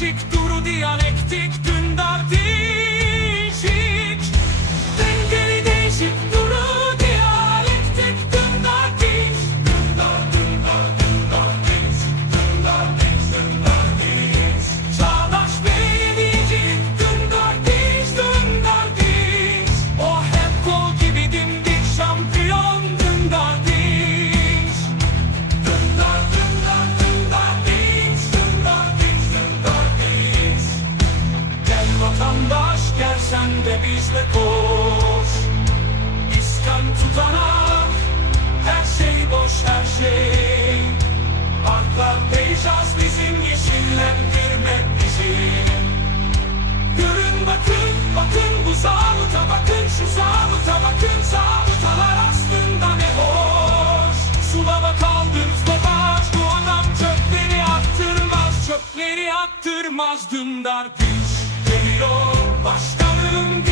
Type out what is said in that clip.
değişik, duru diyalektik, dündar değişik. Dengeli değişik, duru diyalektik, dündar değiş. Dündar, dündar, dündar değiş. Dündar değiş, dündar değiş. Çağdaş ve yenici, dündar değiş, dündar değiş. O hep kol gibi dimdik şampiyon, dündar değiş. Dündar, dündar, dündar değiş. Dündar değiş, dündar değiş. Gel vatandaş, gel sen de bizle koş. İskan tutanak, her şey boş, her şey. Parklar, peyzaj bizim, yeşillendirmek bizim. Görün bakın, bakın bu zabıta, bakın şu zabıta, bakın zabıtalar aslında ne hoş. Sulama kaldırız babaç, bu adam çöpleri attırmaz, çöpleri attırmaz. Dündar piş geliyor başkanım.